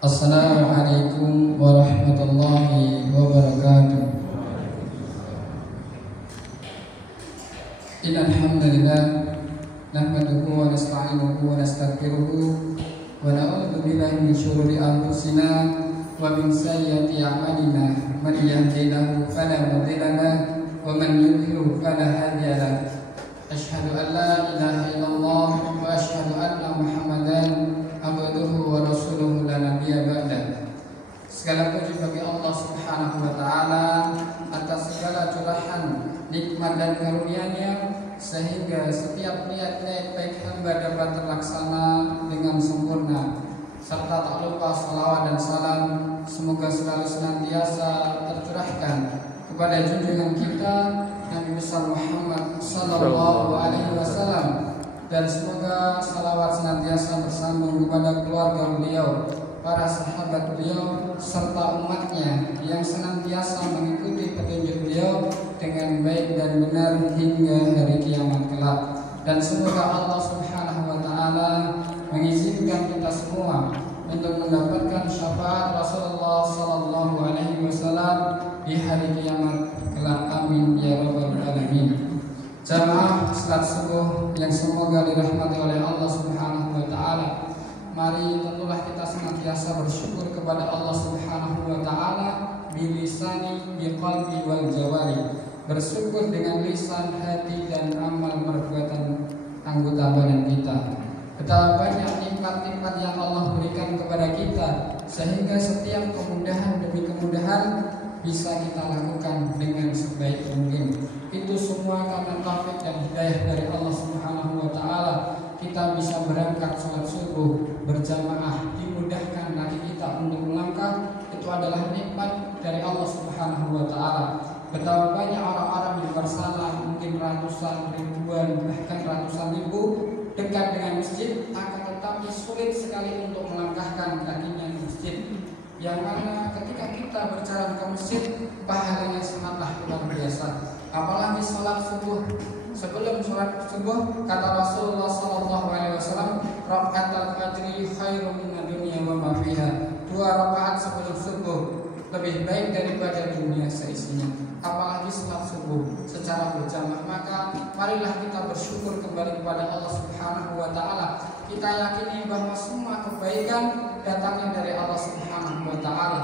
Assalamualaikum warahmatullahi wabarakatuh. Innal hamdalillah nahmaduhu wa nasta'inuhu wa nastaghfiruhu wa na'udzu billahi min shururi anfusina wa min sayyiati a'malina. Man yahdihillahu fala mudilla lahu wa man yudlil fala hadiya lahu. Asyhadu an la ilaha illallah wa asyhadu anna Muhammadan abduhu wa rasuluhu la nabiyya ba'da. Segala puji bagi Allah Subhanahu wa taala atas segala curahan nikmat dan karunia-Nya sehingga setiap niat-niat baik hamba dapat terlaksana dengan sempurna. Serta tak lupa salawat dan salam semoga selalu senantiasa tercurahkan kepada junjungan kita Nabi besar Muhammad sallallahu alaihi wasallam, dan semoga salawat senantiasa bersambung kepada keluarga beliau, para sahabat beliau, serta umatnya yang senantiasa mengikuti petunjuk beliau dengan baik dan benar hingga hari kiamat kelak. Dan semoga Allah Subhanahu wa taala mengizinkan kita semua untuk mendapatkan syafaat Rasulullah sallallahu alaihi wasallam di hari kiamat kelak. Amin ya rabbal alamin. Jamaah salat subuh yang semoga dirahmati oleh Allah Subhanahu wa taala. Mari tentulah kita senantiasa bersyukur kepada Allah Subhanahu wa taala bilisani, biqalbi wal jawari. Bersyukur dengan lisan, hati dan amal perbuatan anggota badan kita. Betapa banyak nikmat-nikmat yang Allah berikan kepada kita sehingga setiap kemudahan demi kemudahan bisa kita lakukan dengan sebaik mungkin. Itu semua karena taufik dan hidayah dari Allah Subhanahu wa taala. Kita bisa berangkat sholat subuh berjamaah, dimudahkan kaki kita untuk melangkah, itu adalah nikmat dari Allah Subhanahu wa taala. Betapa banyak orang-orang di luar sana, mungkin ratusan, ribuan, bahkan ratusan ribu dekat dengan masjid, akan tetapi sulit sekali untuk melangkahkan kakinya di masjid. Yang mana ketika kita berjalan ke masjid, pahalanya sangatlah luar biasa. Apalagi sholat subuh. Sebelum sholat subuh, kata Rasulullah SAW, rakaat fajri khairun minad dunya wa ma fiha. 2 rakaat sebelum subuh lebih baik daripada dunia seisinya. Apalagi sholat subuh secara berjamaah. Maka marilah kita bersyukur kembali kepada Allah Subhanahu wa taala. Kita yakini bahwa semua kebaikan datangnya dari Allah Subhanahu wa taala.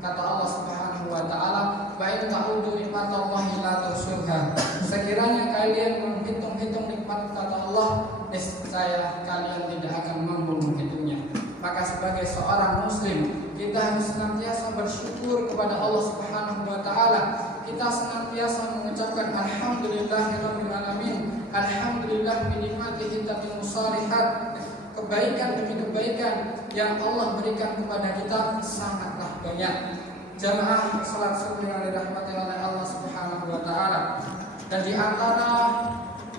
Kata Allah Subhanahu wa taala, "Wa in ta'udu nikmatallahi la tuhsuha." Sekiranya kalian menghitung-hitung nikmat kata Allah, niscaya kalian tidak akan mampu menghitungnya. Maka sebagai seorang muslim, kita harus senantiasa bersyukur kepada Allah Subhanahu wa taala. Kita senantiasa mengucapkan alhamdulillahirabbil alamin. Alhamdulillah bi nikmatihi tatimmu shalihat. Kebaikan demi kebaikan yang Allah berikan kepada kita sangatlah banyak. Jamaah salat subuh yang dirahmati oleh Allah Subhanahu wa taala. Dan di antara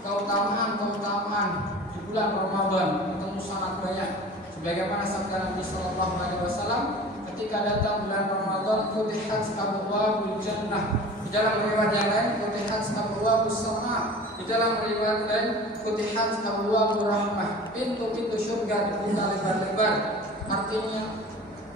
keutamaan di bulan Ramadan tentu sangat banyak. Sebagaimana sabda Nabi sallallahu alaihi wasallam, ketika datang bulan Ramadan, futihat abwaabul jannah. Di dalam riwayat yang lain, futihat abwaabus sama. Di dalam riwayat lain, futihat abwaabur rahmah. Pintu-pintu surga dibuka lebar-lebar. Artinya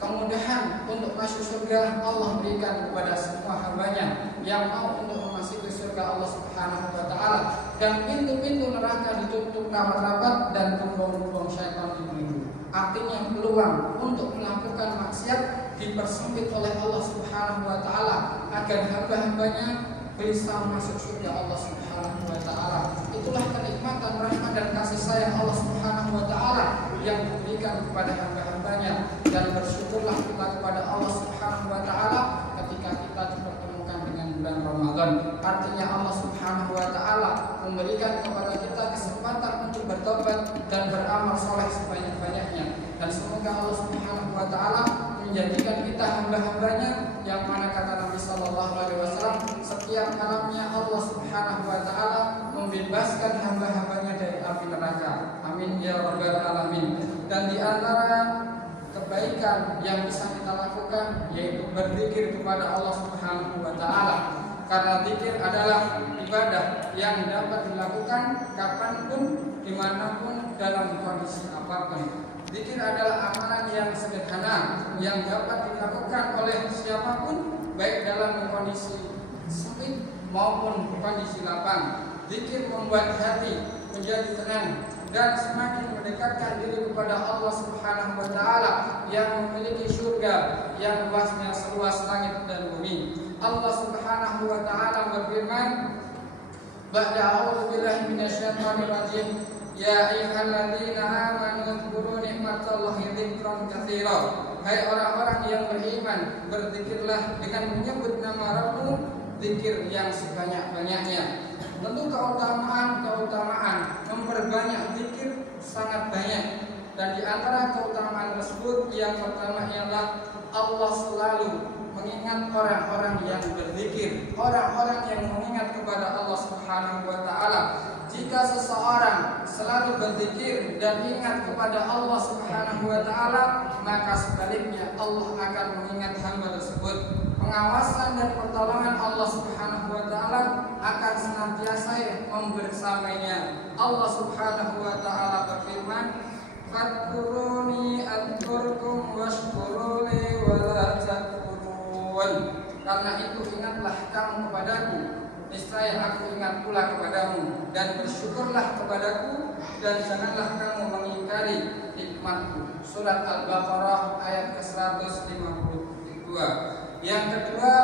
kemudahan untuk masuk surga Allah berikan kepada semua hambanya yang mau untuk memasuki surga Allah Subhanahu wa taala. Dan pintu-pintu neraka ditutup rapat-rapat dan gerbong-gerbong syaitan dibelenggu. Artinya peluang untuk melakukan maksiat dipersempit oleh Allah Subhanahu wa taala agar hamba-hambanya bisa masuk surga Allah Subhanahu wa taala. Itulah kenikmatan rahmat dan kasih sayang Allah Subhanahu wa taala yang diberikan kepada hamba-hambanya. Dan bersyukurlah kita kepada Allah Subhanahu wa taala ketika kita dipertemukan dengan bulan Ramadan. Artinya Allah Subhanahu wa taala memberikan kepada kita kesempatan untuk bertobat dan beramal soleh sebanyak-banyaknya. Dan semoga Allah Subhanahu wa taala menjadikan kita hamba-hambanya yang mana kata Nabi sallallahu alaihi wasallam, setiap malamnya Allah Subhanahu wa taala membebaskan hamba-hambanya dari api neraka. Amin ya rabbal alamin. Dan di antara kebaikan yang bisa kita lakukan yaitu berzikir kepada Allah Subhanahu wa taala. Karena zikir adalah ibadah yang dapat dilakukan kapanpun dimanapun, dalam kondisi apapun. Zikir adalah amalan yang sederhana yang dapat dilakukan oleh siapapun, baik dalam kondisi sempit maupun kondisi lapang. Zikir membuat hati menjadi tenang dan semakin mendekatkan diri kepada Allah Subhanahu wa taala yang memiliki surga yang luasnya seluas langit dan bumi. Allah Subhanahu wa taala berfirman, "Ba'da a'udzu billahi minasyaitonir rajim, ya ayyuhalladzina amanu dzkuru nikmatallahi dzikran katsira." Hai orang-orang yang beriman, berzikirlah dengan menyebut nama Rabbmu zikir yang sebanyak-banyaknya. Tentu keutamaan memperbanyak zikir sangat banyak, dan di antara keutamaan tersebut yang pertama ialah Allah selalu mengingat orang-orang yang berzikir, orang-orang yang mengingat kepada Allah Subhanahu wa taala. Jika seseorang selalu berzikir dan ingat kepada Allah Subhanahu wa taala, maka sebaliknya Allah akan mengingat hamba tersebut. Pengawasan dan pertolongan Allah Subhanahu wa taala akan senantiasa membersamainya. Allah Subhanahu wa taala berfirman, "Fadkuruni adzkurkum washkuruli wa la takfurun." Karena itu ingatlah kamu kepadaku, niscaya aku ingat pula kepadamu, dan bersyukurlah kepadaku dan janganlah kamu mengingkari nikmatku. Surat Al-Baqarah ayat ke-152. Yang kedua,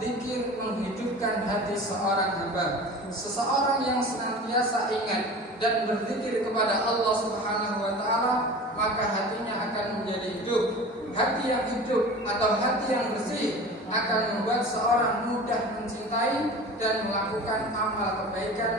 zikir menghidupkan hati seorang hamba. Seseorang yang senantiasa ingat dan berzikir kepada Allah Subhanahu wa taala, maka hatinya akan menjadi hidup. Hati yang hidup atau hati yang bersih akan membuat seorang mudah mencintai dan melakukan amal kebaikan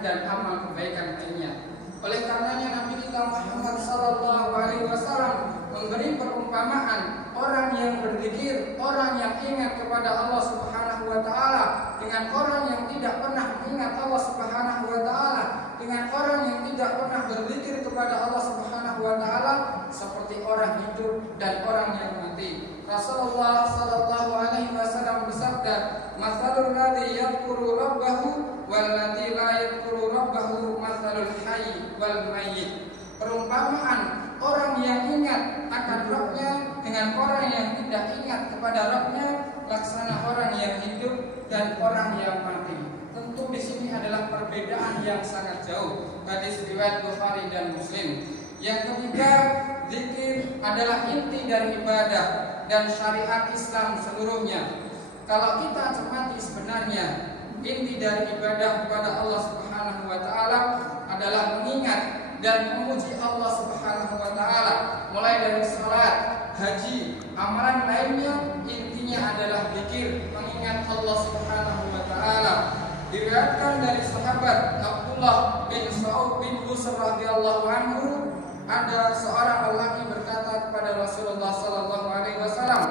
dan amal kebaikan lainnya. Oleh karenanya Nabi kita Muhammad sallallahu alaihi wasallam memberi perumpamaan orang yang berzikir, orang yang ingat kepada Allah Subhanahu wa taala dengan orang yang tidak pernah mengingat Allah Subhanahu wa taala, dengan orang yang tidak pernah berzikir kepada Allah Subhanahu wa taala, seperti orang hidup dan orang yang mati. Rasulullah sallallahu alaihi wasallam bersabda, "Matsalul ladzi yadhkuru rabbahu wal ladzi la yadhkuru rabbahu matsalul hayy wal mayyit." Perumpamaan orang yang ingat akan Rabbnya dengan orang yang tidak ingat kepada Rabbnya laksana orang yang hidup dan orang yang mati. Tentu di sini adalah perbedaan yang sangat jauh. Hadis riwayat Bukhari dan Muslim. Yang ketiga, zikir adalah inti dari ibadah dan syariat Islam seluruhnya. Kalau kita cermati sebenarnya inti dari ibadah kepada Allah Subhanahu wa taala adalah mengingat dan memuji Allah Subhanahu wa taala, mulai dari salat, haji, amalan lainnya intinya adalah zikir, mengingat Allah Subhanahu wa taala. Diriwayatkan dari sahabat Abdullah bin Sa'ud bin Busr radhiyallahu anhu, ada seorang lelaki berkata kepada Rasulullah sallallahu alaihi wasallam,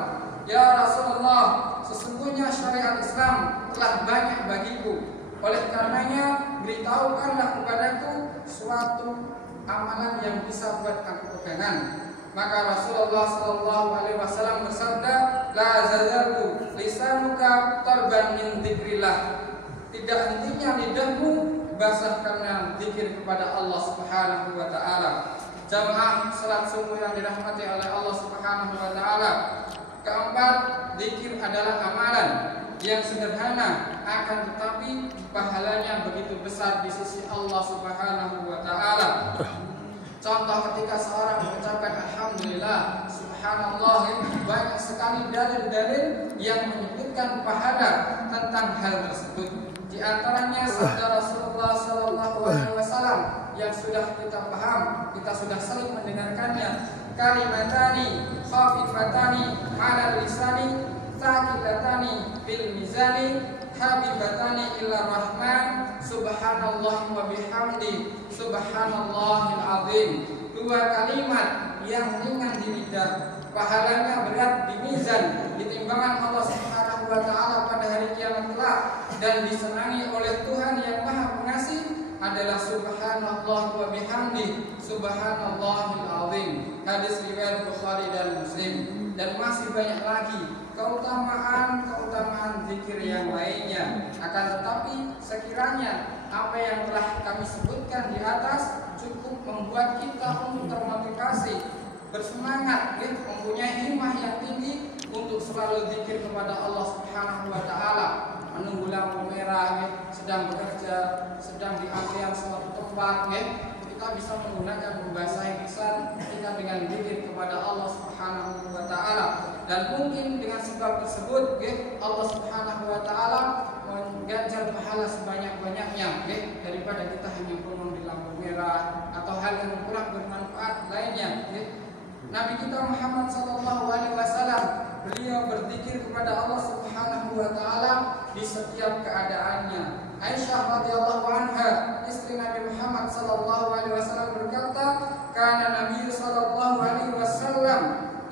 "Ya Rasulullah, sesungguhnya syariat Islam telah banyak bagiku. Oleh karenanya, beritahukanlah kepadaku suatu amalan yang bisa buat aku pegangan." Maka Rasulullah sallallahu alaihi wasallam bersabda, "La zalatu lisanuka tarban min dzikrillah." Tidak hentinya lidahmu basah karena zikir kepada Allah Subhanahu wa taala. Jamaah salat subuh yang dirahmati oleh Allah Subhanahu wa taala. Keempat, zikir adalah amalan yang sederhana akan tetapi pahalanya begitu besar di sisi Allah Subhanahu wa taala. Contoh ketika seorang mengucapkan alhamdulillah, subhanallah, banyak sekali dalil-dalil yang menyebutkan pahala tentang hal tersebut. Di antaranya sabda Rasulullah sallallahu alaihi wasallam yang sudah kita paham, kita sudah sering mendengarkannya, kalimatani khafifatani 'ala lisani thaqilatani bil mizani habibatani ila rahman subhanallah wa bihamdi subhanallahil azim. Dua kalimat yang ringan di lidah, pahalanya berat di mizan, di timbangan Allah Subhanahu wa taala pada hari kiamat kelak, dan disenangi oleh Tuhan yang Maha Pengasih adalah subhanallah wa bihamdi subhanallahil azim. Hadis riwayat Bukhari dan Muslim. Dan masih banyak lagi keutamaan zikir yang lainnya. Akan tetapi sekiranya apa yang telah kami sebutkan di atas cukup membuat kita untuk termotivasi, bersemangat, mempunyai himmah yang tinggi untuk selalu zikir kepada Allah Subhanahu wa taala. Menunggu lampu merah, sedang bekerja, sedang di antrian suatu tempat, kita bisa menggunakan membasahi lisan kita dengan zikir kepada Allah Subhanahu wa taala. Dan mungkin dengan sebab tersebut Allah Subhanahu wa taala mengganjar pahala sebanyak-banyaknya daripada kita hanya bengong di lampu merah atau hal yang kurang bermanfaat lainnya. Nabi kita Muhammad sallallahu alaihi wasallam, beliau berzikir kepada Allah Subhanahu wa taala di setiap keadaannya. Aisyah radhiyallahu anha, istri Nabi Muhammad sallallahu alaihi wasallam berkata, "Kana Nabi sallallahu alaihi wasallam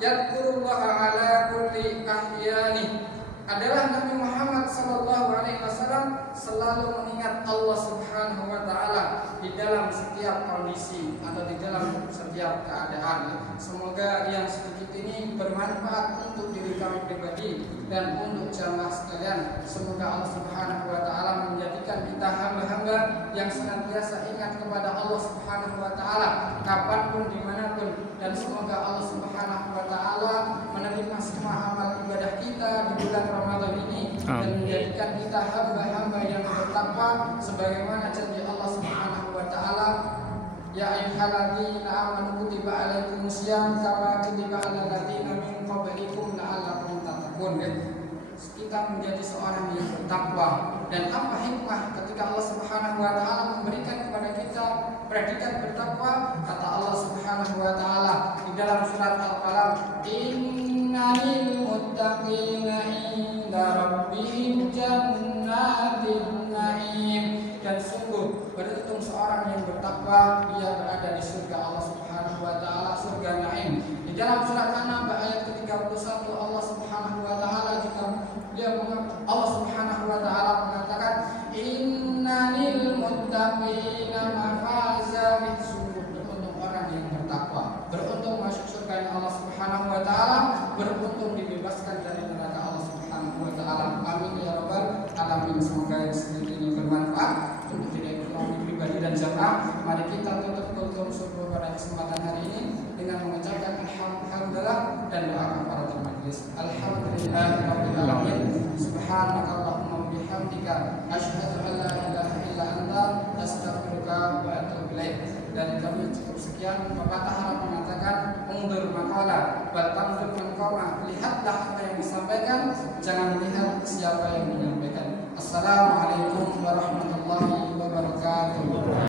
yadhkurullaha ala kulli ahyani." Adalah Nabi Muhammad sallallahu alaihi wasallam selalu mengingat Allah Subhanahu wa taala di dalam setiap kondisi atau di dalam setiap keadaan. Semoga yang sedikit ini bermanfaat untuk diri kami pribadi dan untuk jamaah sekalian. Semoga Allah Subhanahu wa taala menjadikan kita hamba-hamba yang senantiasa ingat kepada Allah Subhanahu wa taala kapanpun dimanapun, dan semoga Allah Subhanahu wa taala menerima semua amal ibadah kita di bulan Ramadan ini dan menjadikan kita hamba-hamba yang bertakwa sebagaimana janji Allah Subhanahu wa taala, ya ayyuhalladzina amanu kutiba alaikumusiyam kama kutiba alal ladzina min qablikum la'allakum tattaqun. Kita menjadi seorang yang bertakwa. Dan apa hikmah ketika Allah Subhanahu wa taala memberikan kepada kita predikat bertakwa? Kata Allah Subhanahu wa taala di dalam surat Al-Qalam, innalil muttaqina inda rabbihim jannatin na'im. Dan sungguh beruntung seorang yang bertakwa, dia berada di surga Allah Subhanahu wa taala, surga Naim. Di dalam surat An-Naba ayat ke-31 Allah Subhanahu wa taala Allah Subhanahu wa taala mengatakan, innalil muttaqina mafaza. Sungguh beruntung orang yang bertakwa, beruntung masuk surga Allah Subhanahu wa taala, beruntung dibebaskan dari neraka Allah Subhanahu wa taala. Amin ya rabbal alamin. Semoga yang sedikit ini bermanfaat untuk diri kami pribadi dan jamaah. Mari kita tutup kultum subuh pada kesempatan hari ini dengan mengucapkan alhamdulillah dan doa para majlis. Alhamdulillahirabbil alamin. Subhanakallahumma wa bihamdika asyhadu an la ilaha illa anta astaghfiruka wa atubu ilaik. Dari kami cukup sekian. Pepatah Arab mengatakan undur maqala wal tanzur man qama. Lihatlah apa yang disampaikan, jangan melihat siapa yang menyampaikan. Assalamualaikum warahmatullahi wabarakatuh.